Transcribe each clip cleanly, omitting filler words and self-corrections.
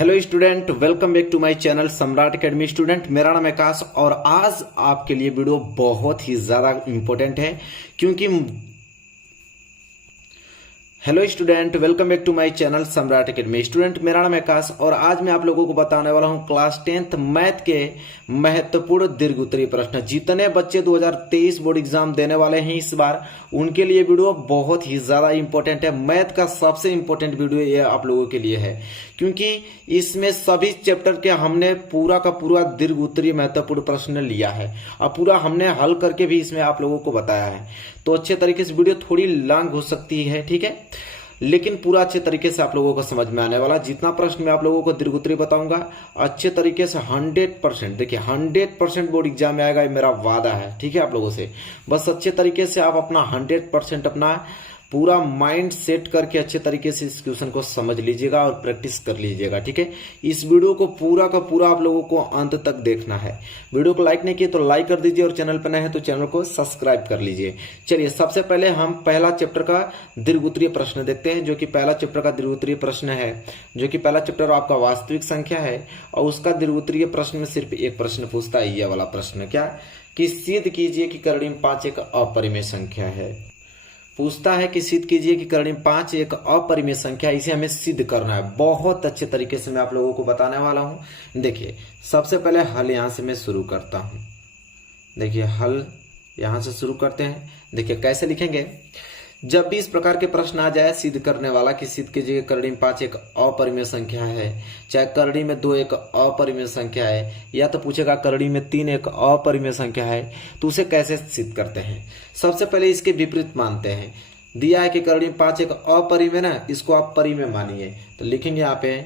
Hello student, welcome back to my channel Samrat academy student. मेरा नाम है आकाश और आज आपके लिए वीडियो बहुत ही ज़्यादा इम्पोर्टेंट है क्योंकि hello student, welcome back to my channel Samrat academy student. मेरा नाम है आकाश और आज मैं आप लोगों को बताने वाला हूं क्लास 10th मैथ के महत्वपूर्ण दीर्घ उत्तरीय प्रश्न। जितने बच्चे 2023 बोर्ड एग्जाम देने वाले हैं इस बार, उनके लिए वीडियो बहुत ही ज़्यादा इंपॉर्टेंट है। मैथ का सबसे इंपॉर्टेंट वीडियो ये आप लोगों के लिए है क्योंकि इसमें सभी चैप्टर के हमने पूरा का पूरा दीर्घ उत्तरीय महत्वपूर्ण प्रश्न लिया है और पूरा हमने हल करके भी इसमें आप लोगों को बताया है। तो अच्छे तरीके से वीडियो थोड़ी लॉन्ग हो सकती है, ठीक है, लेकिन पूरा अच्छे तरीके से आप लोगों को समझ में आने वाला। जितना प्रश्न मैं आप लोगों को दीर्घ उत्तरीय बताऊंगा अच्छे तरीके से 100%, देखिए 100% बोर्ड एग्जाम में आएगा, ये मेरा वादा है, ठीक है। आप लोगों से बस अच्छे तरीके से आप अपना 100% अपना पूरा माइंड सेट करके अच्छे तरीके से इस क्वेश्चन को समझ लीजिएगा और प्रैक्टिस कर लीजिएगा, ठीक है। इस वीडियो को पूरा का पूरा आप लोगों को अंत तक देखना है। वीडियो को लाइक नहीं किए तो लाइक कर दीजिए और चैनल पर नए हैं तो चैनल को सब्सक्राइब कर लीजिए। चलिए सबसे पहले हम पहला चैप्टर का दीर्घ उत्तरीय प्रश्न देखते हैं, जो कि पहला चैप्टर का दीर्घ उत्तरीय प्रश्न है, जो कि पहला चैप्टर आपका वास्तविक संख्या है और उसका दीर्घ उत्तरीय प्रश्न में सिर्फ एक प्रश्न पूछता है। यह वाला प्रश्न क्या कि सिद्ध कीजिए कि करड़ी में 5 एक अपरिमेय संख्या है। पूछता है कि सिद्ध कीजिए कि करड़ी में 5 एक अपरिमेय संख्या, इसे हमें सिद्ध करना है। बहुत अच्छे तरीके से मैं आप लोगों को बताने वाला हूं। देखिए सबसे पहले हल यहां से मैं शुरू करता हूं। देखिए हल यहां से शुरू करते हैं। देखिए कैसे लिखेंगे, जब भी इस प्रकार के प्रश्न आ जाए सिद्ध करने वाला कि सिद्ध कीजिए करड़ी में 5 एक अपरिमेय संख्या है, चाहे करड़ी में 2 एक अपरिमेय संख्या है, या तो पूछेगा करड़ी में 3 एक अपरिमेय संख्या है, तो उसे कैसे सिद्ध करते हैं। सबसे पहले इसके विपरीत मानते हैं। दिया है कि करड़ी में 5 एक अपरिमेय ना, इसको आप परिमेय मानिए, तो लिखेंगे यहाँ पे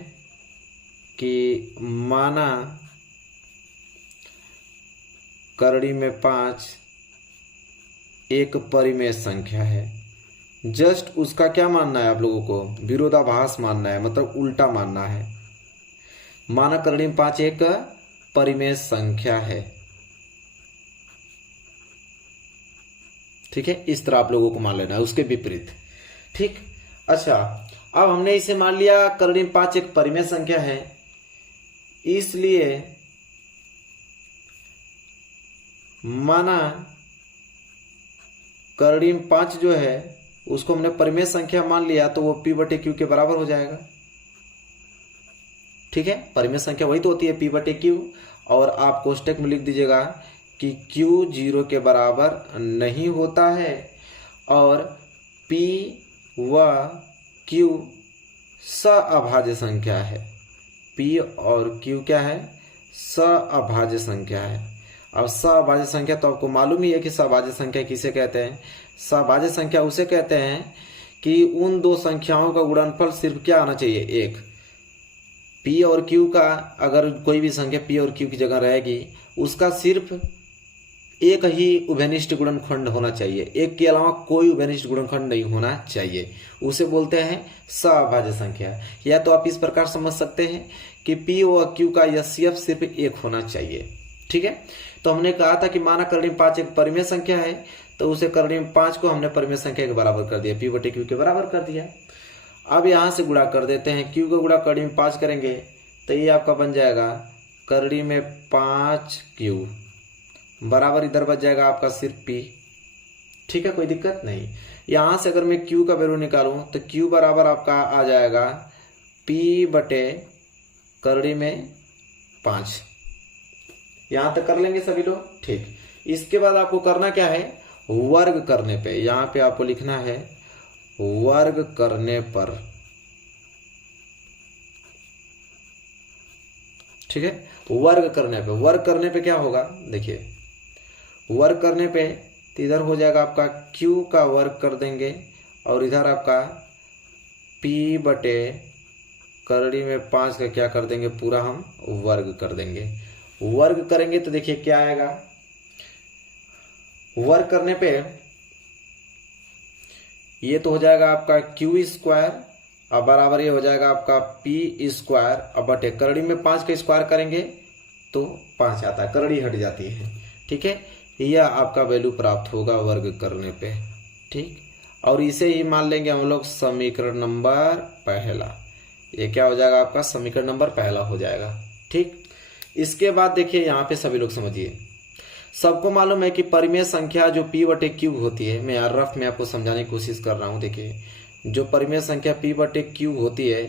कि माना करड़ी में 5 एक परिमेय संख्या है। जस्ट उसका क्या मानना है आप लोगों को, विरोधाभास मानना है, मतलब उल्टा मानना है। माना करड़ी में 5 एक परिमेय संख्या है, ठीक है, इस तरह आप लोगों को मान लेना है, उसके विपरीत, ठीक। अच्छा, अब हमने इसे मान लिया करड़ी में 5 एक परिमेय संख्या है, इसलिए माना करड़ी में 5 जो है उसको हमने परिमेय संख्या मान लिया, तो वो P/Q के बराबर हो जाएगा, ठीक है। परिमेय संख्या वही तो होती है P/Q, और आप कोष्टक में लिख दीजिएगा कि Q 0 के बराबर नहीं होता है और P व Q सअभाज्य संख्या है। P और Q क्या है, सअभाज्य संख्या है। अब सअभाज्य संख्या तो आपको मालूम ही है कि सअभाज्य संख्या किसे कहते हैं। सअभाज्य संख्या उसे कहते हैं कि उन दो संख्याओं का गुणनफल सिर्फ क्या आना चाहिए, एक। P और Q का अगर कोई भी संख्या P और Q की जगह रहेगी, उसका सिर्फ एक ही उभयनिष्ठ गुणनखंड होना चाहिए, एक के अलावा कोई उभयनिष्ठ गुणनखंड नहीं होना चाहिए, उसे बोलते हैं सअभाज्य संख्या। या तो आप इस प्रकार समझ सकते हैं कि P और Q का HCF सिर्फ एक होना चाहिए, ठीक है। तो हमने कहा था कि माना करड़ी में 5 एक परिमेय संख्या है, तो उसे करड़ी में 5 को हमने परिमेय संख्या के बराबर कर दिया, P/Q के बराबर कर दिया। अब यहां से गुणा कर देते हैं, Q का गुणा करड़ी में 5 करेंगे तो ये आपका बन जाएगा करड़ी में 5Q बराबर, इधर बच जाएगा आपका सिर्फ P, ठीक है, कोई दिक्कत नहीं। यहां से अगर मैं Q का वैल्यू निकालूं तो Q बराबर आपका आ जाएगा P/करड़ी में 5। यहां तक कर लेंगे सभी लोग, ठीक। इसके बाद आपको करना क्या है, वर्ग करने पे, यहां पे आपको लिखना है वर्ग करने पर, ठीक है। वर्ग करने पे, वर्ग करने पे क्या होगा, देखिए वर्ग करने पे तो इधर हो जाएगा आपका Q का वर्ग कर देंगे और इधर आपका P/करड़ी में 5 का क्या कर देंगे, पूरा हम वर्ग कर देंगे। वर्ग करेंगे तो देखिए क्या आएगा, वर्ग करने पे ये तो हो जाएगा आपका Q² और बराबर ये हो जाएगा आपका P² और बटे करड़ी में 5 का स्क्वायर करेंगे तो 5 आता है, करड़ी हट जाती है, ठीक है। यह आपका वैल्यू प्राप्त होगा वर्ग करने पे, ठीक। और इसे ही मान लेंगे हम लोग समीकरण नंबर पहला। ये क्या हो जाएगा आपका समीकरण नंबर पहला हो जाएगा। ठीक, इसके बाद देखिए यहाँ पे सभी लोग समझिए, सबको मालूम है कि परिमेय संख्या जो p बटे क्यू होती है, मैं यार रफ में आपको समझाने की कोशिश कर रहा हूँ। देखिए जो परिमेय संख्या p बटे क्यू होती है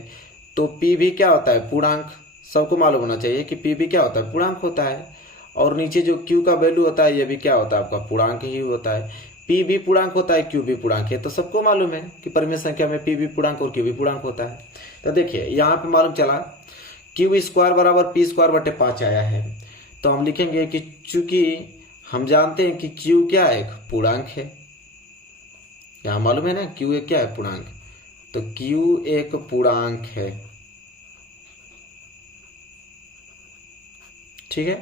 तो p भी क्या होता है पूर्णांक, सबको मालूम होना चाहिए कि p भी क्या होता है पूर्णांक होता है, और नीचे जो q का वैल्यू होता है ये भी क्या होता है आपका पूर्णांक ही होता है। p भी पूर्णांक होता है, q भी पूर्णांक है, तो सबको मालूम है कि परिमेय संख्या में p भी पूर्णांक और q भी पूर्णांक होता है। तो देखिए यहाँ पे मालूम चला क्यू स्क्वायर बराबर p स्क्वायर बटे 5 आया है, तो हम लिखेंगे कि चूंकि हम जानते हैं कि q क्या है, एक पूर्णांक है, यहाँ मालूम है ना q एक क्या है पूर्णांक, तो q एक पूर्णांक है। ठीक है,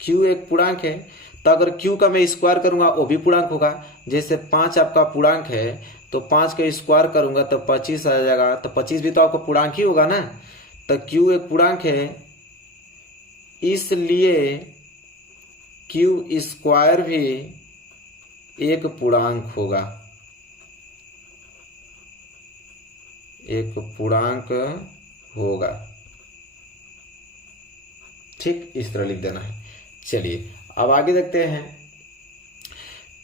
q एक पूर्णांक है, तो अगर q का मैं स्क्वायर करूंगा वो भी पूर्णांक होगा। जैसे 5 आपका पूर्णांक है तो 5 का स्क्वायर करूंगा तो 25 आ जाएगा, तो 25 भी तो आपका पूर्णांक ही होगा ना। तो q एक पूर्णांक है, इसलिए q स्क्वायर भी एक पूर्णांक होगा, एक पूर्णांक होगा। ठीक, इस तरह लिख देना है। चलिए अब आगे देखते हैं,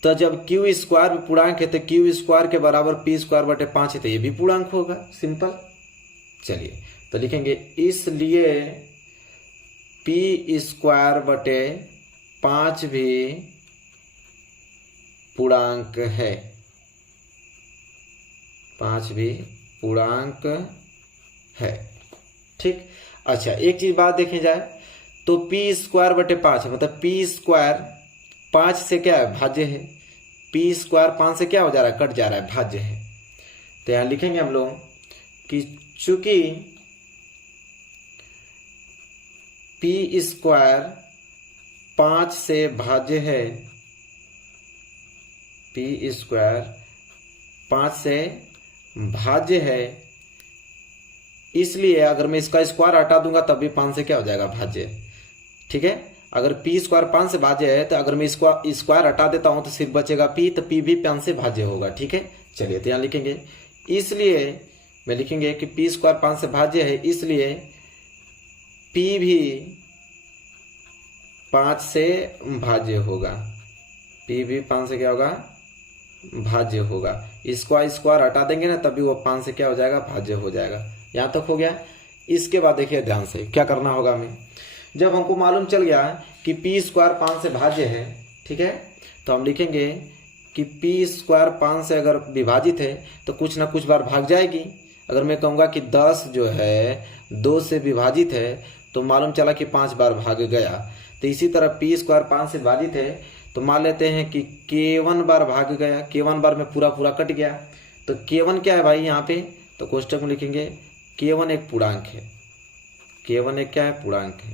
तो जब क्यू स्क्वायर पूर्णांक है तो क्यू स्क्वायर के बराबर p स्क्वायर बटे 5 है, तो ये भी पूर्णांक होगा, सिंपल। चलिए तो लिखेंगे इसलिए p स्क्वायर बटे 5 भी पूर्णांक है, 5 भी पूर्णांक है। ठीक, अच्छा एक चीज बात देखें जाए तो p स्क्वायर बटे 5 मतलब p स्क्वायर 5 से क्या है भाज्य है, p स्क्वायर 5 से क्या हो जा रहा है कट जा रहा है, भाज्य है। तो यहां लिखेंगे हम लोग कि चूंकि p स्क्वायर 5 से भाज्य है, p स्क्वायर 5 से भाज्य है, इसलिए अगर मैं इसका स्क्वायर हटा दूंगा तब भी 5 से क्या हो जाएगा भाज्य। ठीक है, अगर p स्क्वायर 5 से भाज्य है तो अगर मैं इसको स्क्वायर हटा देता हूं तो सिर्फ बचेगा p, तो p भी 5 से भाज्य होगा। ठीक है, चलिए तो यहां लिखेंगे इसलिए मैं लिखेंगे कि p स्क्वायर 5 से भाज्य है, इसलिए p भी 5 से भाज्य होगा, p भी 5 से क्या होगा भाज्य होगा। इसको स्क्वायर हटा देंगे ना तभी वो 5 से क्या हो जाएगा भाज्य हो जाएगा। यहां तक हो गया। इसके बाद देखिए ध्यान से क्या करना होगा हमें, जब हमको मालूम चल गया कि p स्क्वायर 5 से भाज्य है, ठीक है, तो हम लिखेंगे कि p स्क्वायर 5 से अगर विभाजित है तो कुछ ना कुछ बार भाग जाएगी। अगर मैं कहूँगा कि 10 जो है 2 से विभाजित है तो मालूम चला कि 5 बार भाग गया। तो इसी तरह p स्क्वायर 5 से विभाजित है तो मान लेते हैं कि k1 बार भाग गया, k1 बार में पूरा पूरा कट गया। तो k1 क्या है भाई यहाँ पे, तो कोष्टक में लिखेंगे k1 एक पूर्णांक है, k1 एक क्या है पूर्णांक है,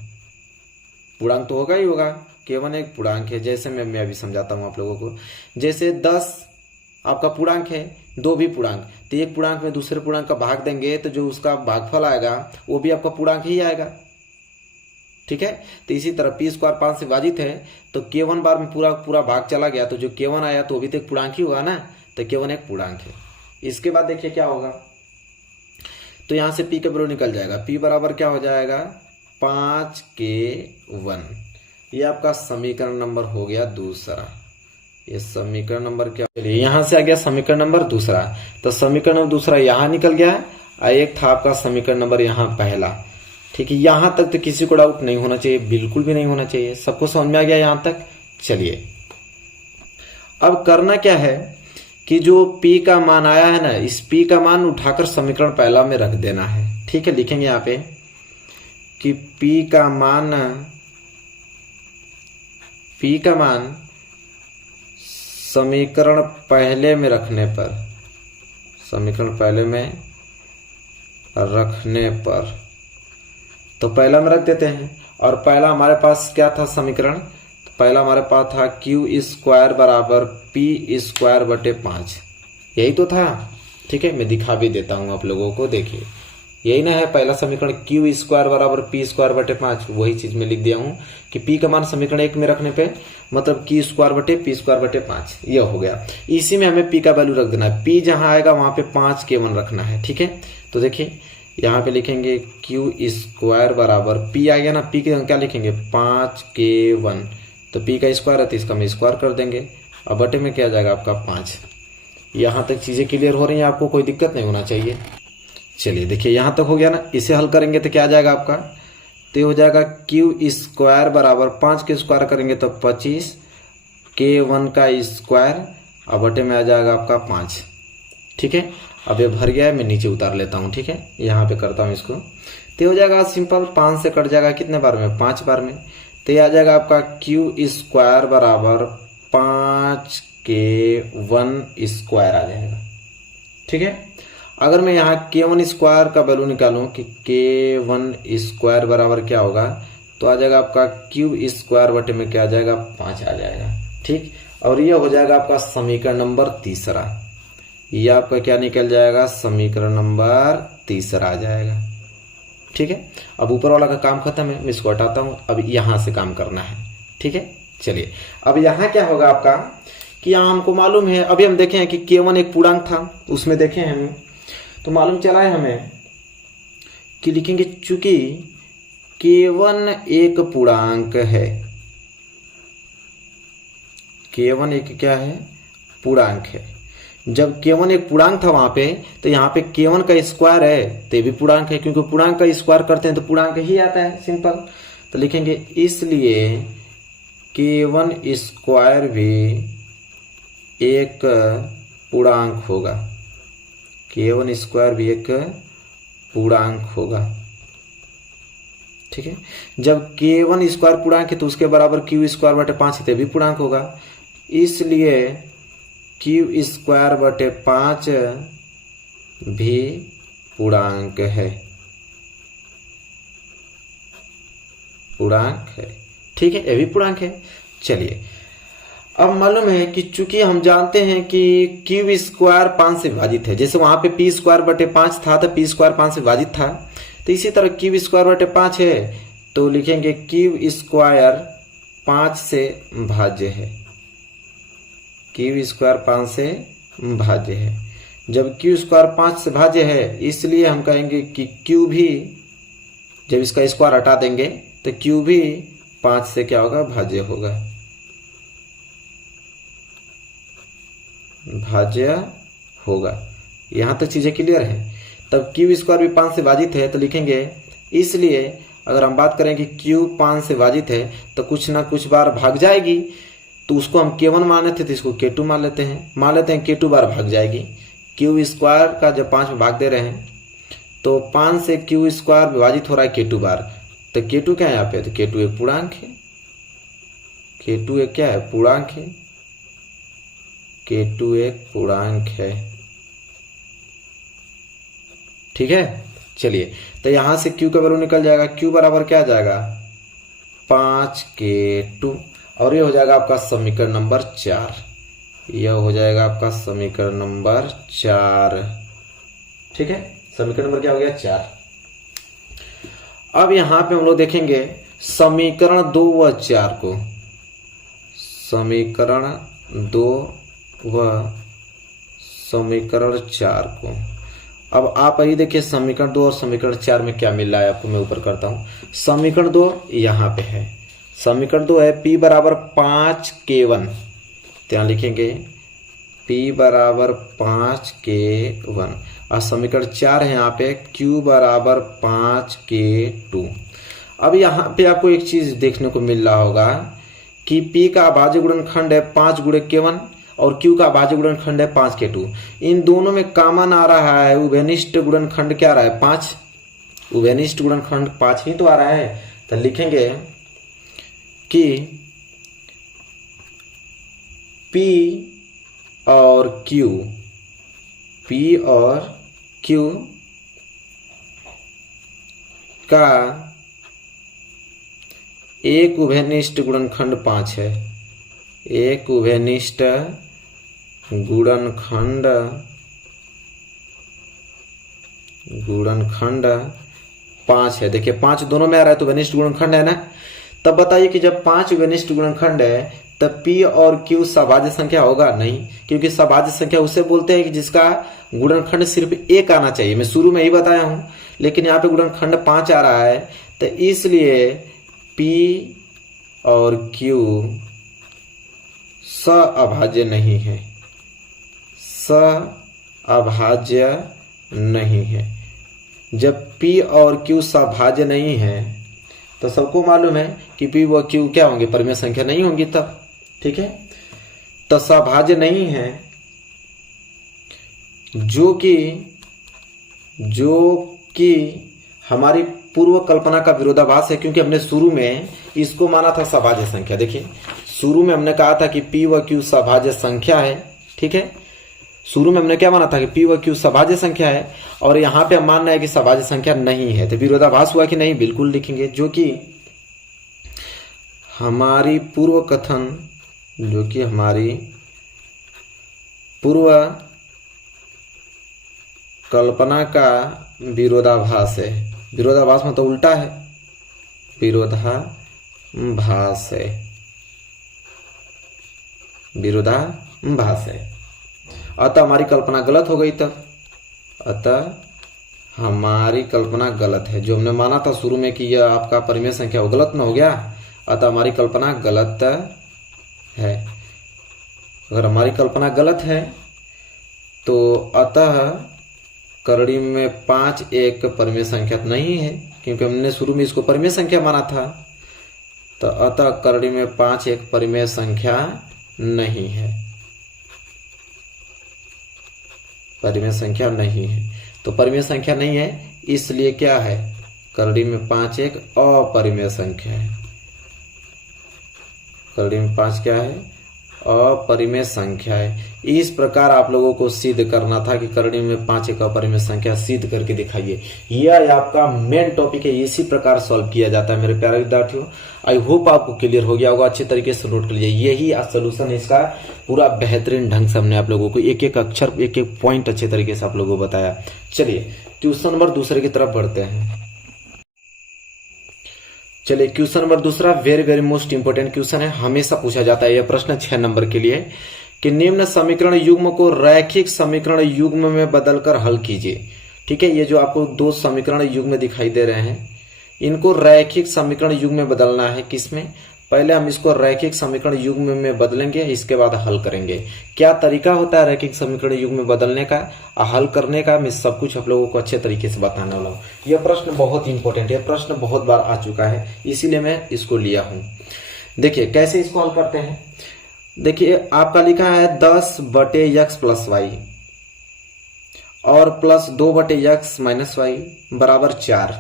पूर्णांक तो होगा ही होगा, k1 एक पूर्णांक है। जैसे मैं अभी समझाता हूँ आप लोगों को, जैसे 10 आपका पूर्णांक है, 2 भी पूर्णांक, तो एक पूर्णांक में दूसरे पूर्णांक का भाग देंगे तो जो उसका भागफल आएगा वो भी आपका पूर्णांक ही आएगा। ठीक है, तो इसी तरह p स्क्वायर 5 से विभाजित है तो k1 बार में पूरा पूरा भाग चला गया तो जो k1 आया तो वो भी तो एक पूर्णांक ही होगा ना, तो k1 एक पूर्णांक है। इसके बाद देखिए क्या होगा, तो यहां से p का वैल्यू निकल जाएगा, p बराबर क्या हो जाएगा 5k1। ये आपका समीकरण नंबर हो गया दूसरा। ये समीकरण नंबर क्या, चलिए यहां से आ गया समीकरण नंबर दूसरा। तो समीकरण नंबर दूसरा यहां निकल गया, एक था आपका समीकरण नंबर यहां पहला। ठीक है, यहां तक तो किसी को डाउट नहीं होना चाहिए, बिल्कुल भी नहीं होना चाहिए, सबको समझ में आ गया यहां तक। चलिए अब करना क्या है कि जो p का मान आया है ना, इस p का मान उठाकर समीकरण पहला में रख देना है। ठीक है, लिखेंगे यहाँ पे कि p का मान समीकरण पहले में रखने पर, समीकरण पहले में रखने पर, तो पहला में रख देते हैं। और पहला हमारे पास क्या था समीकरण, तो पहला हमारे पास था क्यू स्क्वायर बराबर p स्क्वायर बटे 5, यही तो था। ठीक है, मैं दिखा भी देता हूं आप लोगों को, देखिए यही ना है पहला समीकरण, क्यू स्क्वायर बराबर p स्क्वायर बटे 5, वही चीज मैं लिख दिया हूं कि p का मान समीकरण 1 में रखने पे मतलब q स्क्वायर बटे p स्क्वायर बटे 5, यह हो गया। इसी में हमें p का वैल्यू रख देना है, p जहां आएगा वहां पे 5k1 रखना है। ठीक है, तो देखिए यहाँ पे लिखेंगे क्यू स्क्वायर बराबर पी आ गया ना, पी के क्या लिखेंगे 5k1, तो पी का स्क्वायर है तो इसका हम स्क्वायर कर देंगे। अब बटे में क्या आ जाएगा आपका 5। यहाँ तक चीज़ें क्लियर हो रही हैं, आपको कोई दिक्कत नहीं होना चाहिए। चलिए देखिए यहाँ तक हो गया ना, इसे हल करेंगे तो क्या आ जाएगा आपका, तो हो जाएगा क्यू स्क्वायर बराबर 5 के स्क्वायर करेंगे तो 25, k1 का स्क्वायर, अब बटे में आ जाएगा आपका 5। ठीक है, अब ये भर गया है, मैं नीचे उतार लेता हूँ। ठीक है, यहाँ पे करता हूँ इसको, तो हो जाएगा सिंपल, 5 से कट जाएगा कितने बार में, 5 बार में, तो ये आ जाएगा आपका क्यू स्क्वायर बराबर 5k1 स्क्वायर आ जाएगा। ठीक है, अगर मैं यहाँ k1 स्क्वायर का वैल्यू निकालूं कि k1 स्क्वायर बराबर क्या होगा, तो आ जाएगा आपका क्यू स्क्वायर बटे में क्या आ जाएगा 5 आ जाएगा। ठीक, और ये हो जाएगा आपका समीकरण नंबर तीसरा, ये आपका क्या निकल जाएगा, समीकरण नंबर तीसरा आ जाएगा। ठीक है, अब ऊपर वाला का काम खत्म है, मैं इसको हटाता हूं, अब यहां से काम करना है। ठीक है, चलिए अब यहां क्या होगा आपका कि यहाँ हमको मालूम है, अभी हम देखे हैं कि k1 एक पूर्णांक था, उसमें देखे हैं हमें, तो मालूम चला है हमें कि लिखेंगे चूंकि k1 एक पूर्णांक है, k1 एक क्या है, पूर्णांक है। जब k1 एक पूर्णांक था वहां पे, तो यहाँ पे k1 का स्क्वायर है तो ये भी पूर्णांक है, क्योंकि पूर्णांक का स्क्वायर करते हैं तो पूर्णांक ही आता है, सिंपल। तो लिखेंगे इसलिए k1 स्क्वायर भी एक पूर्णांक होगा, k1 स्क्वायर भी एक पूर्णांक होगा। ठीक है, जब k1 स्क्वायर पूर्णांक है तो उसके बराबर क्यू स्क्वायर बटे 5 भी पूर्णांक होगा, इसलिए क्यू स्क्वायर बटे 5 भी पूर्णांक है, पूर्णांक है। ठीक है, ये भी पूर्णांक है। चलिए अब मालूम है कि चूंकि हम जानते हैं कि क्यू स्क्वायर 5 से विभाजित है, जैसे वहां पे पी स्क्वायर बटे 5 था तो पी स्क्वायर 5 से विभाजित था, तो इसी तरह क्यू स्क्वायर बटे 5 है तो लिखेंगे क्यू स्क्वायर 5 से भाज्य है, क्यू स्क्वायर 5 से भाज्य है। जब क्यू स्क्वायर 5 से भाज्य है, इसलिए हम कहेंगे कि क्यू भी, जब इसका स्क्वायर हटा देंगे तो क्यू भी 5 से क्या होगा, भाज्य होगा, भाज्य होगा। यहां तक चीजें क्लियर है। तब क्यू स्क्वायर भी 5 से भाजित है तो लिखेंगे, इसलिए अगर हम बात करें कि क्यू 5 से भाजित है तो कुछ ना कुछ बार भाग जाएगी, तो उसको हम k1 मान लेते तो इसको k2 मान लेते हैं k2 बार भाग जाएगी। क्यू स्क्वायर का जब 5 में भाग दे रहे हैं तो 5 से क्यू स्क्वायर विभाजित हो रहा है k2 बार, तो k2 क्या है यहाँ पे, तो k2 एक पूर्णांक है, k2 एक क्या है, पूर्णांक है, k2 एक पूर्णांक है। ठीक है, चलिए तो यहां से q का वैल्यू निकल जाएगा, q बराबर क्या आ जाएगा 5k2, और ये हो जाएगा आपका समीकरण नंबर 4, यह हो जाएगा आपका समीकरण नंबर 4। ठीक है, समीकरण नंबर क्या हो गया 4। अब यहां पे हम लोग देखेंगे समीकरण 2 व 4 को, समीकरण 2 व समीकरण 4 को। अब आप यही देखिए समीकरण 2 और समीकरण 4 में क्या मिल रहा है आपको, मैं ऊपर करता हूं। समीकरण 2 यहां पे है, समीकरण 2 है p बराबर 5k1, ત્યાં लिखेंगे p बराबर 5k1, और समीकरण 4 है यहाँ पे q बराबर 5k2। अब यहाँ पे आपको एक चीज देखने को मिल रहा होगा कि p का अभाज्य गुणनखंड है 5 गुणे k1 और q का अभाज्य गुणनखंड है 5k2। इन दोनों में कॉमन आ रहा है उभयनिष्ठ गुणनखंड क्या आ रहा है 5, उभयनिष्ठ गुणनखंड 5 ही तो आ रहा है। तो लिखेंगे कि P और Q, P और Q का एक उभयनिष्ठ गुणनखंड 5 है, एक उभयनिष्ठ गुणनखंड 5 है। देखिए 5 दोनों में आ रहा है तो उभयनिष्ठ गुणनखंड है ना। तब बताइए कि जब 5 उभयनिष्ठ गुणनखंड है तब P और Q सभाज्य संख्या होगा नहीं, क्योंकि सभाज्य संख्या उसे बोलते हैं कि जिसका गुणनखंड सिर्फ एक आना चाहिए। मैं शुरू में ही बताया हूं, लेकिन यहाँ पे गुणनखंड 5 आ रहा है, तो इसलिए P और Q सअभाज्य नहीं है, सअभाज्य नहीं है। जब P और Q सअभाज्य नहीं है तो सबको मालूम है कि P व Q क्या होंगे, परिमेय संख्या नहीं होंगी तब, ठीक है। तो सअभाज्य नहीं है, जो कि हमारी पूर्व कल्पना का विरोधाभास है, क्योंकि हमने शुरू में इसको माना था सभाज्य संख्या। देखिए शुरू में हमने कहा था कि P व Q सभाज्य संख्या है, ठीक है। शुरू में हमने क्या माना था कि P व Q सभाज्य संख्या है, और यहाँ पे हम मान रहे हैं कि सभाज्य संख्या नहीं है। तो विरोधाभास हुआ कि नहीं, बिल्कुल लिखेंगे, जो कि हमारी पूर्व कल्पना का विरोधाभास है। विरोधाभास मतलब उल्टा है, विरोधाभास है, विरोधाभास है। अतः हमारी कल्पना गलत हो गई तब, अतः हमारी कल्पना गलत है। जो हमने माना था शुरू में कि यह आपका परिमेय संख्या वो गलत न हो गया, अतः हमारी कल्पना गलत है। अगर हमारी कल्पना गलत है तो अतः करड़ी में 5 एक परिमेय संख्या नहीं है, क्योंकि हमने शुरू में इसको परिमेय संख्या माना था। तो अतः करड़ी में 5 एक परिमेय संख्या नहीं है, परिमेय संख्या नहीं है। तो परिमेय संख्या नहीं है, इसलिए क्या है, करड़ी में 5 एक अपरिमेय संख्या है। करड़ी में 5 क्या है, अपरिमेय संख्या है। इस प्रकार आप लोगों को सिद्ध करना था कि करड़ी में 5 एक अपरिमेय संख्या सिद्ध करके दिखाइए। यह आपका मेन टॉपिक है, इसी प्रकार सॉल्व किया जाता है मेरे प्यारे विद्यार्थियों। आई होप आपको क्लियर हो गया होगा, अच्छे तरीके से नोट कर लीजिए। यही सोल्यूशन है इसका, पूरा बेहतरीन ढंग से हमने आप लोगों को एक एक अक्षर एक एक पॉइंट अच्छे तरीके से आप लोगों को बताया। चलिए क्वेश्चन नंबर दूसरे की तरफ बढ़ते हैं। चलिए क्वेश्चन नंबर दूसरा very very most important question है, हमेशा पूछा जाता है यह प्रश्न 6 नंबर के लिए, कि निम्न समीकरण युग्म को रैखिक समीकरण युग्म में बदलकर हल कीजिए। ठीक है, ये जो आपको 2 समीकरण युग्म दिखाई दे रहे हैं, इनको रैखिक समीकरण युग्म में बदलना है। किसमें, पहले हम इसको रैखिक समीकरण युग्म में बदलेंगे, इसके बाद हल करेंगे। क्या तरीका होता है रैखिक समीकरण युग्म में बदलने का, हल करने का, मैं सब कुछ आप लोगों को अच्छे तरीके से बताने वाला हूँ। यह प्रश्न बहुत इंपॉर्टेंट है, प्रश्न बहुत बार आ चुका है, इसीलिए मैं इसको लिया हूँ। देखिए कैसे इसको हल करते हैं। देखिए आपका लिखा है 10/x + y और प्लस 2/x - y बराबर 4।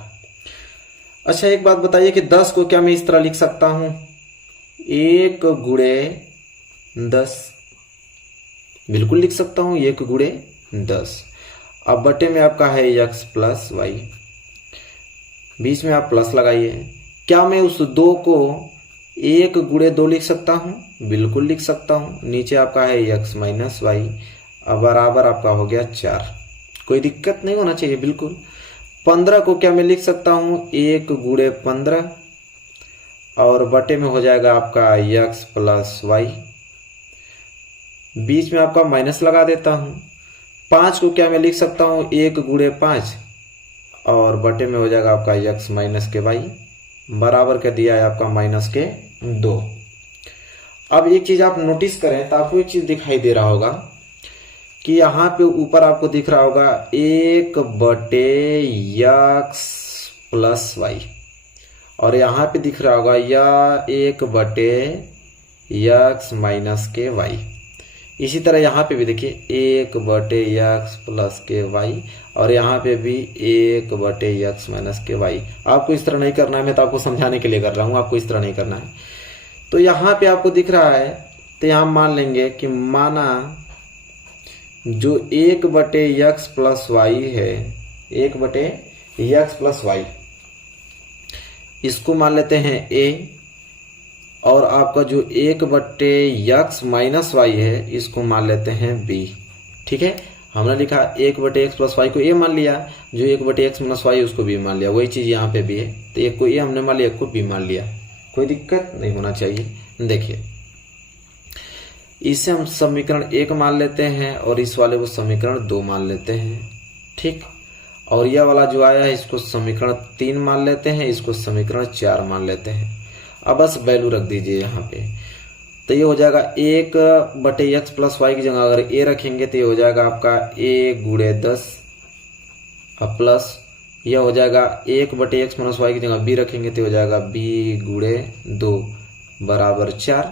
अच्छा एक बात बताइए कि 10 को क्या मैं इस तरह लिख सकता हूं, 1 × 10, बिल्कुल लिख सकता हूं 1 × 10। अब बटे में आपका है x + y, बीच में आप प्लस लगाइए। क्या मैं उस 2 को 1 × 2 लिख सकता हूं, बिल्कुल लिख सकता हूं। नीचे आपका है x - y, अब बराबर आपका हो गया 4, कोई दिक्कत नहीं होना चाहिए बिल्कुल। 15 को क्या मैं लिख सकता हूं, 1 × 15 और बटे में हो जाएगा आपका x + y, बीच में आपका माइनस लगा देता हूं। 5 को क्या मैं लिख सकता हूं, 1 × 5 और बटे में हो जाएगा आपका x - y बराबर कर दिया है आपका -2। अब एक चीज आप नोटिस करें तो आपको एक चीज दिखाई दे रहा होगा कि यहाँ पे ऊपर आपको दिख रहा होगा 1/x + y और यहाँ पे दिख रहा होगा या 1/x - y। इसी तरह यहाँ पे भी देखिए 1/x + y और यहाँ पे भी 1/x - y। आपको इस तरह नहीं करना है, मैं तो आपको समझाने के लिए कर रहा हूँ, आपको इस तरह नहीं करना है। तो यहाँ पे आपको दिख रहा है, तो यहाँ मान लेंगे कि माना जो 1/x + y है, 1/x + y, इसको मान लेते हैं a, और आपका जो 1/x - y है इसको मान लेते हैं b। ठीक है, हमने लिखा 1/x + y को a मान लिया, जो 1/x - y उसको b मान लिया, वही चीज यहाँ पे भी है। तो एक को a हमने मान लिया, एक को b मान लिया, कोई दिक्कत नहीं होना चाहिए। देखिए इसे हम समीकरण 1 मान लेते हैं और इस वाले को समीकरण 2 मान लेते हैं। ठीक, और यह वाला जो आया है इसको समीकरण 3 मान लेते हैं, इसको समीकरण 4 मान लेते हैं। अब बस वैल्यू रख दीजिए यहाँ पे, तो ये हो जाएगा 1/x प्लस वाई की जगह अगर a रखेंगे तो ये हो जाएगा आपका a गुणे 10 प्लस यह हो जाएगा 1/x माइनस वाई की जगह b रखेंगे तो हो जाएगा b गुणे 2 बराबर 4।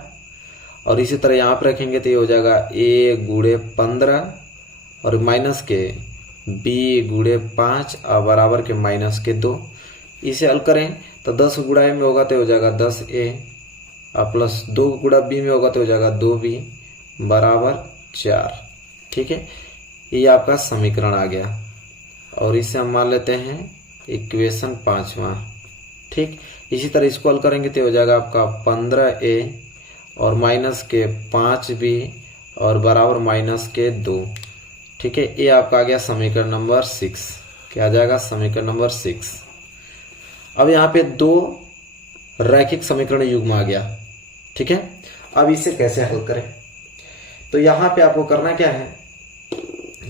और इसी तरह यहाँ पर रखेंगे तो ये हो जाएगा a गुणे 15 और माइनस के b गुणे 5 और बराबर के माइनस के 2। इसे हल करें तो 10 गुणा a में होगा तो हो जाएगा 10a और प्लस 2 गुणा b में होगा तो हो जाएगा 2b बराबर 4। ठीक है, ये आपका समीकरण आ गया और इसे हम मान लेते हैं इक्वेशन 5वां। ठीक, इसी तरह इसको हल करेंगे तो हो जाएगा आपका 15a और माइनस के 5b और बराबर माइनस के 2। ठीक है, ये आपका आ गया समीकरण नंबर 6। क्या आ जाएगा? समीकरण नंबर 6। अब यहाँ पे 2 रैखिक समीकरण युग्म आ गया। ठीक है, अब इसे कैसे हल करें? तो यहाँ पे आपको करना क्या है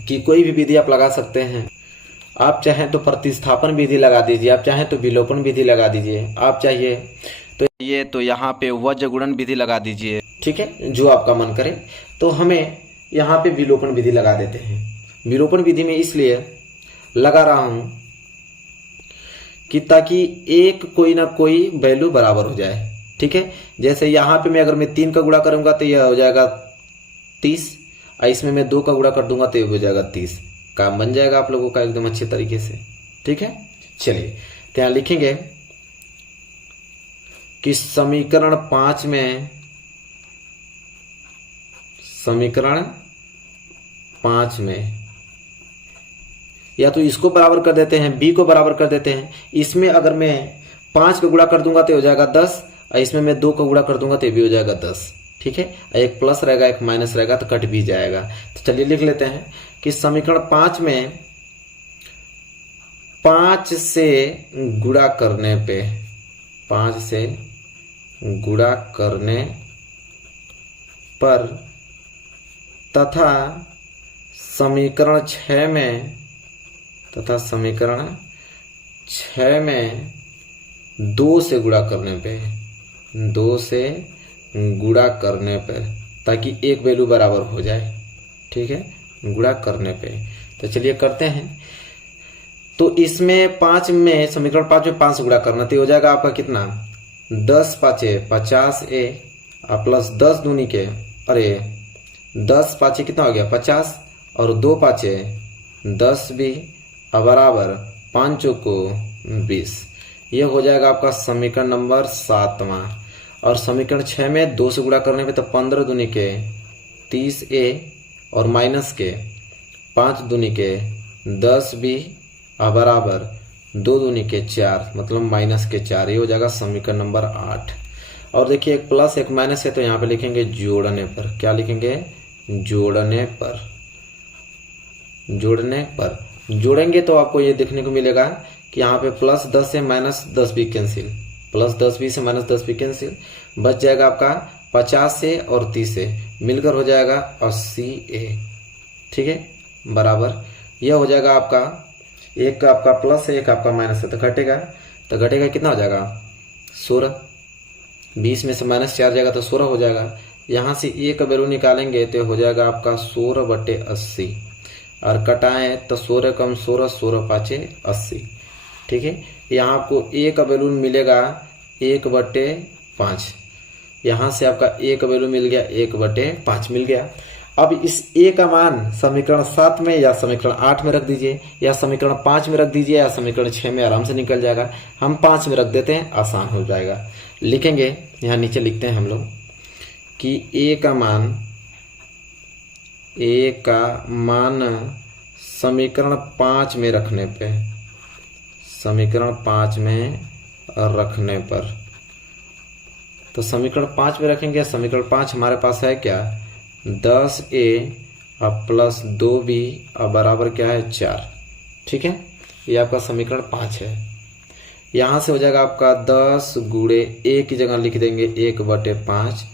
कि कोई भी विधि आप लगा सकते हैं। आप चाहें तो प्रतिस्थापन विधि लगा दीजिए, आप चाहें तो विलोपन विधि लगा दीजिए, आप चाहिए तो यहाँ पे वज्र गुणन विधि लगा दीजिए। ठीक है, जो आपका मन करे। तो हमें यहाँ पे विलोपन विधि लगा देते हैं। विलोपन विधि में इसलिए लगा रहा हूं कि ताकि एक कोई ना कोई वैल्यू बराबर हो जाए। ठीक है, जैसे यहाँ पे मैं अगर मैं 3 का गुणा करूंगा तो यह हो जाएगा 30 और इसमें मैं 2 का गुणा कर दूंगा तो यह हो जाएगा 30। काम बन जाएगा आप लोगों का एकदम अच्छे तरीके से। ठीक है, चलिए तो यहाँ लिखेंगे कि समीकरण 5 में या तो इसको बराबर कर देते हैं, b को बराबर कर देते हैं। इसमें अगर मैं 5 का गुणा कर दूंगा तो हो जाएगा 10 और इसमें मैं 2 का गुणा कर दूंगा तो ये भी हो जाएगा 10। ठीक है, एक प्लस रहेगा एक माइनस रहेगा तो कट भी जाएगा। तो चलिए लिख लेते हैं कि समीकरण 5 में 5 से गुणा करने पे 5 से गुणा करने पर तथा समीकरण 6 में 2 से गुणा करने पे 2 से गुणा करने पे ताकि एक वैल्यू बराबर हो जाए। ठीक है, गुणा करने पे तो चलिए करते हैं। तो इसमें 5 में समीकरण 5 में 5 से गुणा करना तो हो जाएगा आपका कितना 10 5 50a प्लस 10 दूनी के 10 5 कितना हो गया 50 और 2 5 10 भी बराबर 5 को 20। ये हो जाएगा आपका समीकरण नंबर 7वां। और समीकरण 6 में 2 से गुणा करने पे तो 15 दूनी के 30a और माइनस के 5 दूनी के 10 भी बराबर 2 दूनी के 4 मतलब माइनस के 4। ये हो जाएगा समीकरण नंबर 8। और देखिए एक प्लस एक माइनस है तो यहाँ पे लिखेंगे जोड़ने पर। क्या लिखेंगे? जोड़ने पर। जोड़ेंगे तो आपको ये देखने को मिलेगा कि यहाँ पे प्लस 10 से माइनस 10 भी कैंसिल, प्लस 10 भी से माइनस 10 भी कैंसिल, बच जाएगा आपका 50 से और 30 से मिलकर हो जाएगा 80a। ठीक है, बराबर यह हो जाएगा आपका एक आपका प्लस है एक आपका माइनस है तो घटेगा कितना हो जाएगा 16। 20 में से माइनस 4 जाएगा तो 16 हो जाएगा। यहाँ से a का वैल्यू निकालेंगे तो हो जाएगा आपका 16/80 और कटाएं तो 16 कम 16 16 5 80। ठीक है, यहाँ आपको a का वैल्यू मिलेगा 1/5। यहाँ से आपका a का वैल्यू मिल गया 1/5 मिल गया। अब इस a का मान समीकरण 7 में या समीकरण 8 में रख दीजिए या समीकरण 5 में रख दीजिए या समीकरण 6 में आराम से निकल जाएगा। हम 5 में रख देते हैं, आसान हो जाएगा। लिखेंगे यहाँ नीचे लिखते हैं हम लोग कि a का मान समीकरण 5 में रखने पे तो समीकरण 5 में रखेंगे। समीकरण 5 हमारे पास है क्या 10a प्लस 2b बराबर क्या है 4। ठीक है, ये आपका समीकरण 5 है। यहाँ से हो जाएगा आपका 10 गुणे a की जगह लिख देंगे 1/5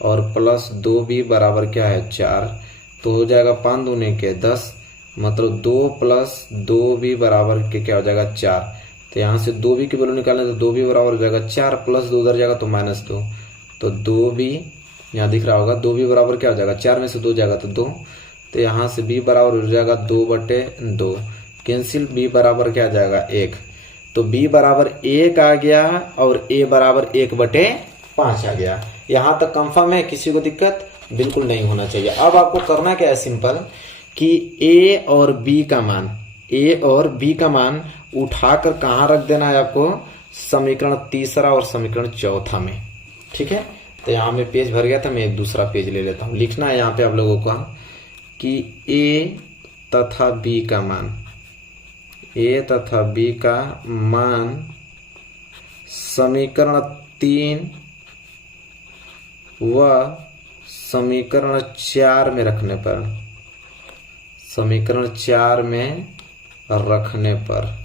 और प्लस 2b बराबर क्या है 4 तो हो जाएगा 5 दूने के 10 मतलब 2 प्लस 2b बराबर के क्या हो जाएगा 4। तो यहाँ से 2b की वैल्यू निकालने तो 2b बराबर हो जाएगा 4 प्लस 2 उधर जाएगा तो -2। तो 2b यहाँ दिख रहा होगा, 2b बराबर क्या हो जाएगा 4 में से 2 जाएगा तो 2। तो यहाँ से b बराबर हो जाएगा 2/2 कैंसिल, b बराबर क्या आ जाएगा 1। तो b बराबर 1 आ गया और a बराबर 1/5 आ गया। यहाँ तक कंफर्म है, किसी को दिक्कत बिल्कुल नहीं होना चाहिए। अब आपको करना क्या है सिंपल कि a और b का मान उठाकर कहाँ रख देना है आपको, समीकरण तीसरा और समीकरण चौथा में। ठीक है, तो यहाँ में पेज भर गया था, मैं एक दूसरा पेज ले लेता हूँ। लिखना है यहाँ पे आप लोगों का कि a तथा b का मान समीकरण 3 व समीकरण 4 में रखने पर, समीकरण 4 में रखने पर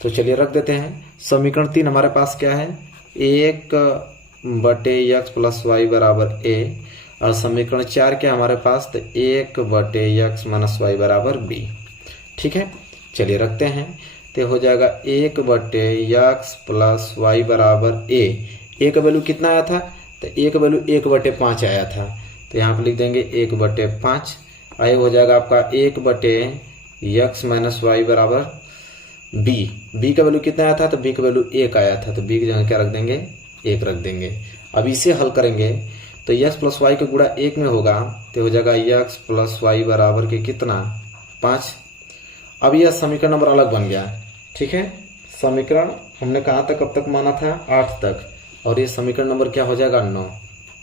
तो चलिए रख देते हैं। समीकरण 3 हमारे पास क्या है, 1/x प्लस वाई बराबर a, और समीकरण 4 क्या हमारे पास, तो 1/x माइनस वाई बराबर b। ठीक है, चलिए रखते हैं। तो हो जाएगा 1/x प्लस वाई बराबर a का वैल्यू कितना आया था, तो a का वैल्यू 1/5 आया था। तो यहाँ पर लिख देंगे 1/5। आए हो जाएगा आपका 1/x माइनस वाई बराबर b का वैल्यू कितना आया था, तो b का वैल्यू 1 आया था। तो b की जगह क्या रख देंगे, 1 रख देंगे। अब इसे हल करेंगे तो x प्लस वाई का गुणा 1 में होगा, तो हो जाएगा x प्लस वाई बराबर के कितना 5। अब यह समीकरण नंबर अलग बन गया। ठीक है, समीकरण हमने कहाँ तक अब तक माना था, 8 तक, और ये समीकरण नंबर क्या हो जाएगा 9।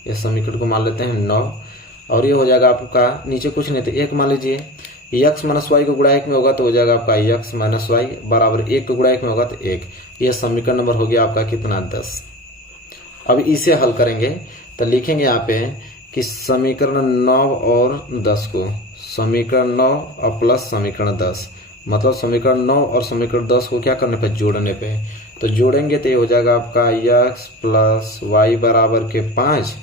ये समीकरण को मान लेते हैं 9, और ये हो जाएगा आपका नीचे कुछ नहीं तो 1 मान लीजिए। x माइनस वाई को गुणा 1 में होगा तो हो जाएगा आपका x माइनस वाई बराबर 1 को गुणा 1 में होगा तो 1। ये समीकरण नंबर हो गया आपका कितना 10। अब इसे हल करेंगे तो लिखेंगे यहाँ पे कि समीकरण 9 और 10 को, समीकरण 9 और प्लस समीकरण 10, मतलब समीकरण 9 और समीकरण 10 को क्या करने पे, जोड़ने पे। तो जोड़ेंगे तो ये हो जाएगा आपका x प्लस वाई बराबर के 5,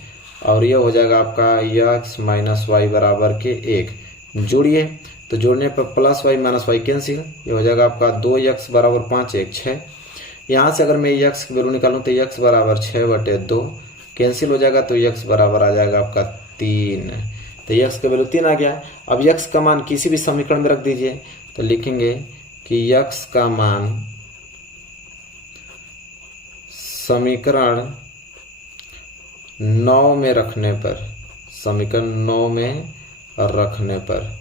और ये हो जाएगा आपका x माइनस वाई बराबर के 1। जोड़िए तो जोड़ने पर plus Y minus Y cancel, ये हो जाएगा आपका 2x बराबर 5 1 6। यहाँ से अगर मैं x की वैल्यू निकालूं तो x बराबर 6/2 कैंसिल हो जाएगा, तो x बराबर आ जाएगा आपका 3। तो x का वैल्यू 3 आ गया। अब x का मान किसी भी समीकरण में रख दीजिए, तो लिखेंगे कि x का मान समीकरण 9 में रखने पर, समीकरण 9 में रखने पर,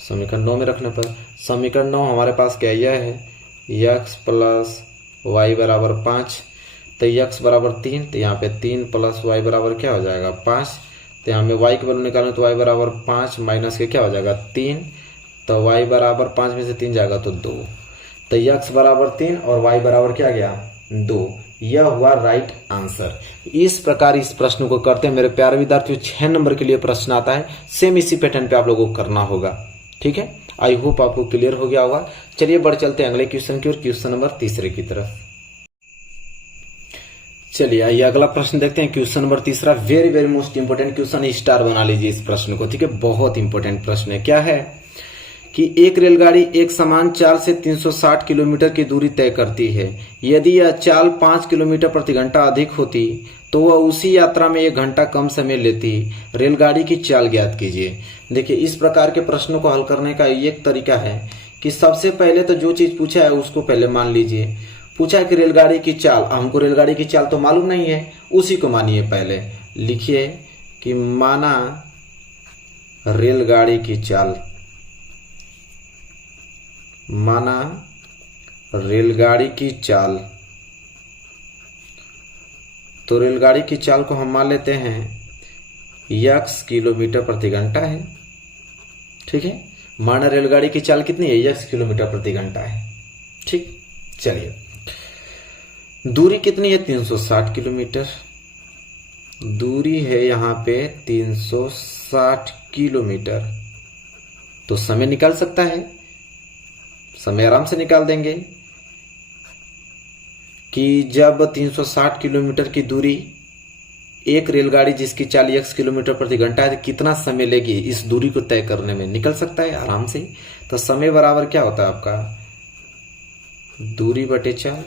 समीकरण 9 में रखने पर, समीकरण 9 हमारे पास क्या यह है, x प्लस वाई बराबर 5, तो x बराबर 3, तो यहाँ पे 3 प्लस वाई बराबर क्या हो जाएगा 5। तो यहाँ में y की वैल्यू निकालें तो y बराबर 5 माइनस के क्या हो जाएगा 3, तो y बराबर 5 में से 3 जाएगा तो 2। तो x बराबर 3 और y बराबर क्या गया 2। यह हुआ राइट आंसर। इस प्रकार इस प्रश्न को करते हैं मेरे प्यारे विद्यार्थियों। 6 नंबर के लिए प्रश्न आता है, सेम इसी पैटर्न पे आप लोगों को करना होगा। ठीक है, आई होप आपको क्लियर हो गया होगा। चलिए बढ़ चलते हैं अगले क्वेश्चन की ओर, क्वेश्चन नंबर 3 की तरफ। चलिए आइए अगला प्रश्न देखते हैं, question number 3। Very very most important question, star बना लीजिए इस प्रश्न को। ठीक है, बहुत इंपोर्टेंट प्रश्न है। क्या है कि एक रेलगाड़ी एक समान चाल से 360 किलोमीटर की दूरी तय करती है। यदि यह चाल 5 किलोमीटर प्रति घंटा अधिक होती तो वह उसी यात्रा में 1 घंटा कम समय लेती। रेलगाड़ी की चाल ज्ञात कीजिए। देखिए, इस प्रकार के प्रश्नों को हल करने का एक तरीका है कि सबसे पहले तो जो चीज पूछा है उसको पहले मान लीजिए। पूछा है कि रेलगाड़ी की चाल, हमको रेलगाड़ी की चाल तो मालूम नहीं है, उसी को मानिए। पहले लिखिए कि माना रेलगाड़ी की चाल, माना रेलगाड़ी की चाल। तो रेलगाड़ी की चाल को हम मान लेते हैं x किलोमीटर प्रति घंटा है। ठीक है, माना रेलगाड़ी की चाल कितनी है, x किलोमीटर प्रति घंटा है। ठीक, चलिए दूरी कितनी है 360 किलोमीटर। दूरी है यहाँ पे 360 किलोमीटर। तो समय निकाल सकता है, समय आराम से निकाल देंगे कि जब 360 किलोमीटर की दूरी एक रेलगाड़ी जिसकी चाल x किलोमीटर प्रति घंटा है, तो कितना समय लेगी इस दूरी को तय करने में? निकल सकता है आराम से। तो समय बराबर क्या होता है आपका, दूरी बटे चाल।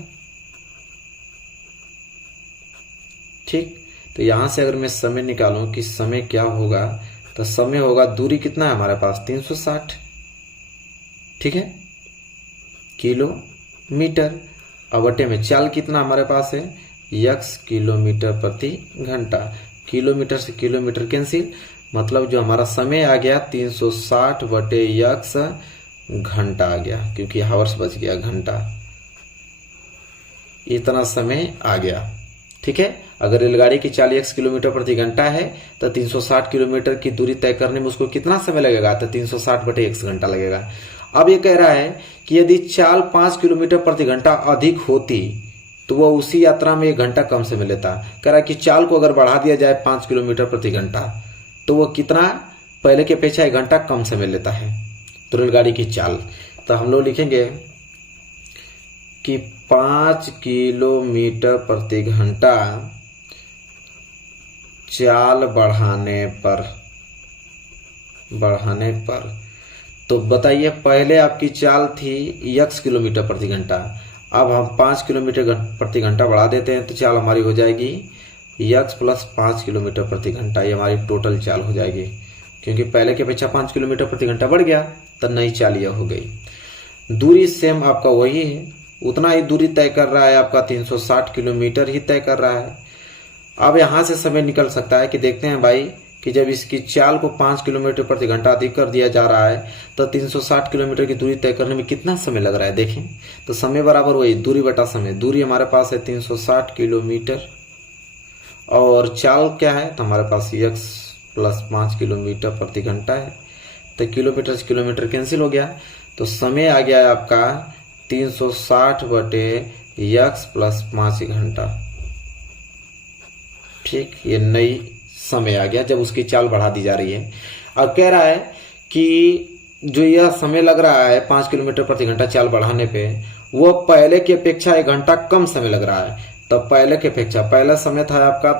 ठीक, तो यहां से अगर मैं समय निकालूं कि समय क्या होगा, तो समय होगा, दूरी कितना है हमारे पास 360, ठीक है, किलोमीटर। अब बटे में चाल कितना हमारे पास है, x किलोमीटर प्रति घंटा। किलोमीटर से किलोमीटर कैंसिल, मतलब जो हमारा समय आ गया 360 बटे x घंटा आ गया, क्योंकि हावर्स बच गया घंटा, इतना समय आ गया। ठीक है, अगर रेलगाड़ी की चाल x किलोमीटर प्रति घंटा है तो 360 किलोमीटर की दूरी तय करने में उसको कितना समय लगेगा, तो 360 बटे x घंटा लगेगा। अब ये कह रहा है कि यदि चाल 5 किलोमीटर प्रति घंटा अधिक होती तो वह उसी यात्रा में 1 घंटा कम समय लेता। कह रहा है कि चाल को अगर बढ़ा दिया जाए 5 किलोमीटर प्रति घंटा तो वह कितना पहले की अपेक्षा 1 घंटा कम समय लेता है, तो रेलगाड़ी की चाल। तो हम लोग लिखेंगे कि 5 किलोमीटर प्रति घंटा चाल बढ़ाने पर तो बताइए, पहले आपकी चाल थी x किलोमीटर प्रति घंटा, अब हम 5 किलोमीटर प्रति घंटा बढ़ा देते हैं तो चाल हमारी हो जाएगी x प्लस 5 किलोमीटर प्रति घंटा। ये हमारी टोटल चाल हो जाएगी, क्योंकि पहले की अपेक्षा 5 किलोमीटर प्रति घंटा बढ़ गया तो नई चाल यह हो गई। दूरी सेम आपका वही है, उतना ही दूरी तय कर रहा है, आपका 360 किलोमीटर ही तय कर रहा है। अब यहां से समय निकल सकता है कि देखते हैं भाई कि जब इसकी चाल को 5 किलोमीटर प्रति घंटा अधिक कर दिया जा रहा है तो 360 किलोमीटर की दूरी तय करने में कितना समय लग रहा है। देखें तो समय बराबर वही दूरी बटा समय। दूरी हमारे पास है 360 किलोमीटर और चाल क्या है, तो हमारे पास x प्लस 5 किलोमीटर प्रति घंटा है। तो किलोमीटर से किलोमीटर कैंसिल हो गया, तो समय आ गया है आपका 360 बटे x प्लस 5 घंटा। ठीक, ये नई समय आ गया जब उसकी चाल बढ़ा दी जा रही है। अब कह रहा है कि जो यह समय लग रहा है 5 किलोमीटर प्रति घंटा चाल बढ़ाने पे, वो पहले की अपेक्षा 1 घंटा कम समय लग रहा है। तो पहले की अपेक्षा, पहला समय था आपका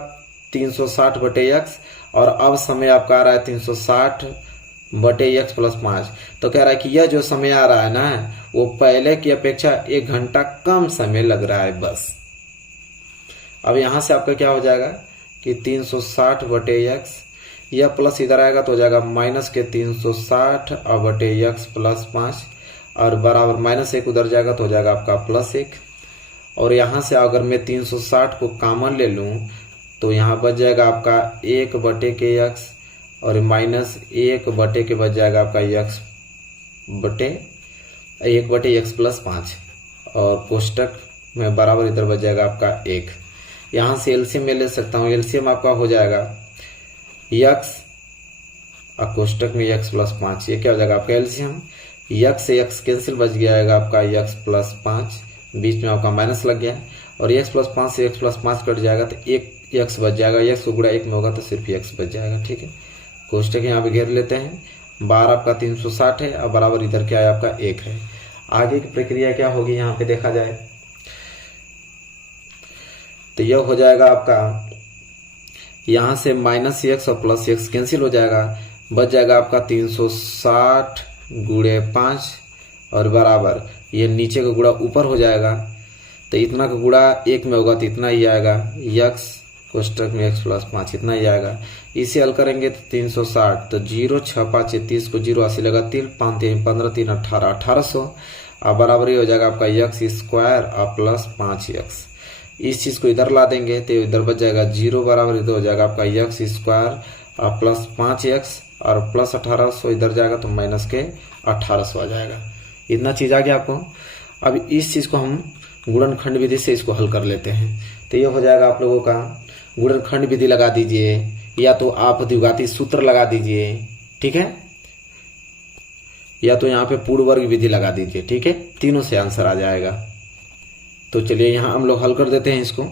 360 बटे x और अब समय आपका आ रहा है 360 बटे x प्लस 5। तो कह रहा है कि यह जो समय आ रहा है ना, वो पहले की अपेक्षा 1 घंटा कम समय लग रहा है बस। अब यहां से आपका क्या हो जाएगा कि 360 बटे x, यह प्लस इधर आएगा तो हो जाएगा माइनस के 360 बटे x प्लस 5 और बराबर माइनस 1 उधर जाएगा तो हो जाएगा आपका प्लस 1। और यहाँ से अगर मैं 360 को कॉमन ले लूँ तो यहाँ बच जाएगा आपका 1 बटे के x और माइनस 1 बटे के बच जाएगा आपका x बटे 1 बटे x प्लस 5 और कोष्टक में बराबर इधर बच जाएगा आपका 1। यहाँ से एलसीएम में ले सकता हूँ, एलसीएम आपका हो जाएगा x और कोष्टक में x प्लस 5। ये क्या हो जाएगा आपका एलसीएम, x से x कैंसिल बच गया आपका x प्लस 5, बीच में आपका माइनस लग गया और x प्लस 5 से x प्लस 5 कट जाएगा तो एक x बच जाएगा, x को गुणा 1 में होगा तो सिर्फ x बच जाएगा। ठीक है, कोष्टक यहाँ पे घेर लेते हैं, 12 आपका 360 है और बराबर इधर क्या है आपका 1 है। आगे की प्रक्रिया क्या होगी यहाँ पे देखा जाए तो यह हो जाएगा आपका यहाँ से माइनस x और प्लस x कैंसिल हो जाएगा, बच जाएगा आपका 360 गुणे 5 और बराबर ये नीचे का गुणा ऊपर हो जाएगा तो इतना का गुणा 1 में होगा तो इतना ही आएगा x कोष्टक में x प्लस 5 इतना ही आएगा। इसे हल करेंगे तो 360 तो 0 6 5 30 को 0 80 लगा 3 5 3 15 3 18 1800 और बराबर ये हो जाएगा आपका x स्क्वायर और प्लस 5x। इस चीज को इधर ला देंगे तो इधर बच जाएगा 0 बराबर इधर हो जाएगा आपका x स्क्वायर और प्लस 5x और प्लस 1800 इधर जाएगा तो माइनस के 1800 आ जाएगा। इतना चीज आ गया आपको। अब इस चीज को हम गुणनखंड विधि से इसको हल कर लेते हैं तो ये हो जाएगा आप लोगों का गुणनखंड विधि लगा दीजिए या तो आप द्विघाती सूत्र लगा दीजिए, ठीक है, या तो यहाँ पे पूर्ण वर्ग विधि लगा दीजिए। ठीक है, तीनों से आंसर आ जाएगा। तो चलिए यहाँ हम लोग हल कर देते हैं इसको।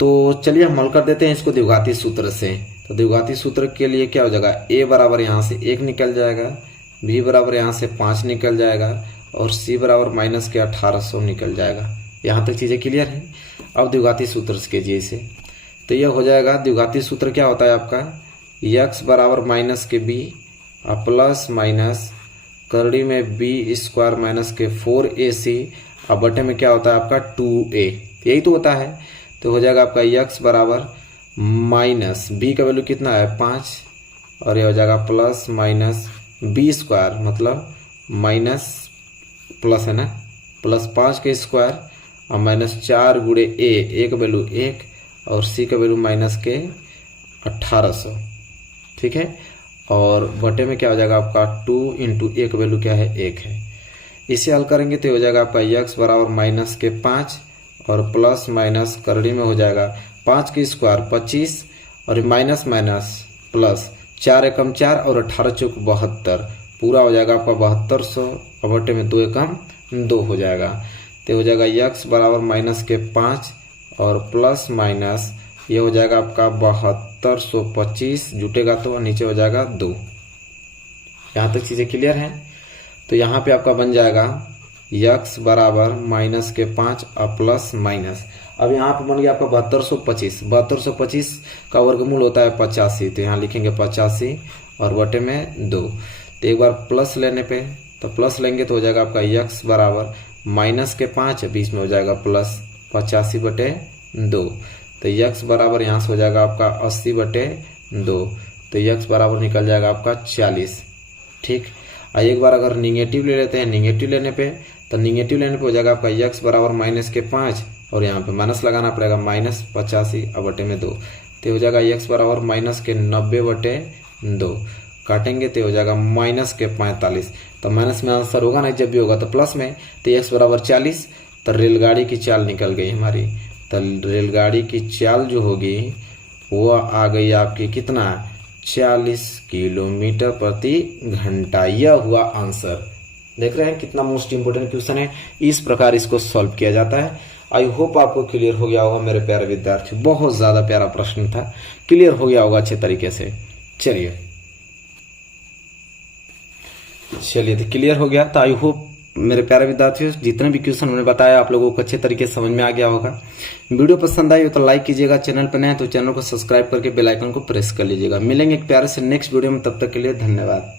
तो चलिए हम हल कर देते हैं इसको द्विघाती सूत्र से। तो द्विघाती सूत्र के लिए क्या हो जाएगा, a बराबर यहाँ से 1 निकल जाएगा, b बराबर यहाँ से 5 निकल जाएगा और c बराबर माइनस के 1800 निकल जाएगा। यहाँ तक चीजें क्लियर है। अब द्विघाती सूत्र कीजिए इसे। तो यह हो जाएगा, द्विघाती सूत्र क्या होता है आपका, x बराबर माइनस के b प्लस माइनस करड़ी में बी स्क्वायर माइनस के 4ac और बटे में क्या होता है आपका 2a, यही तो होता है। तो हो जाएगा आपका x बराबर माइनस b का वैल्यू कितना है 5 और ये हो जाएगा प्लस माइनस b स्क्वायर मतलब माइनस प्लस है ना, प्लस 5 के स्क्वायर और माइनस 4 गुणे a का वैल्यू 1 और c का वैल्यू माइनस के 1800, ठीक है। और बटे में क्या हो जाएगा आपका 2 इंटू a का वैल्यू क्या है 1 है। इसे हल करेंगे तो हो जाएगा आपका x बराबर माइनस के 5 और प्लस माइनस करड़ी में हो जाएगा 5 के स्क्वायर 25 और माइनस माइनस प्लस 4 एकम 4 और 18 चौक 72, पूरा हो जाएगा आपका 7200 और बटे में 2 एकम 2 हो जाएगा। तो हो जाएगा x बराबर माइनस के 5 और प्लस माइनस ये हो जाएगा आपका 7225 जुटेगा तो नीचे हो जाएगा 2। यहाँ तक चीज़ें क्लियर हैं। तो यहाँ पे आपका बन जाएगा x बराबर माइनस के 5 और प्लस माइनस, अब यहाँ पे बन गया आपका 7225, 7225 का वर्गमूल होता है 85, तो यहाँ लिखेंगे 85 और बटे में 2। तो एक बार प्लस लेने पे तो प्लस लेंगे तो हो जाएगा आपका x बराबर माइनस के 5 बीच में हो जाएगा प्लस 85 बटे 2। तो x बराबर यहाँ से हो जाएगा आपका 80 बटे 2, तो x बराबर निकल जाएगा आपका 40, ठीक। और एक बार अगर निगेटिव ले लेते हैं, निगेटिव लेने पे तो निगेटिव लेने पे हो जाएगा आपका x बराबर माइनस के 5 और यहाँ पे माइनस लगाना पड़ेगा माइनस 85 और बटे में 2, तो हो जाएगा x बराबर माइनस के 90 बटे 2, काटेंगे तो हो जाएगा माइनस के 45। तो माइनस में आंसर होगा ना, जब भी होगा तो प्लस में, तो x बराबर 40। तो रेलगाड़ी की चाल निकल गई हमारी, तो रेलगाड़ी की चाल जो होगी वो आ गई आपकी कितना, 40 किलोमीटर प्रति घंटा। यह हुआ आंसर। देख रहे हैं कितना मोस्ट इंपोर्टेंट क्वेश्चन है। इस प्रकार इसको सॉल्व किया जाता है। आई होप आपको क्लियर हो गया होगा मेरे प्यारे विद्यार्थी, बहुत ज्यादा प्यारा प्रश्न था, क्लियर हो गया होगा अच्छे तरीके से। चलिए तो क्लियर हो गया। तो आई होप मेरे प्यारे विद्यार्थियों जितने भी क्वेश्चन मैंने बताया आप लोगों को अच्छे तरीके से समझ में आ गया होगा। वीडियो पसंद आई हो तो लाइक कीजिएगा, चैनल पर नए हैं तो चैनल को सब्सक्राइब करके बेल आइकन को प्रेस कर लीजिएगा। मिलेंगे एक प्यारे से नेक्स्ट वीडियो में, तब तक के लिए धन्यवाद।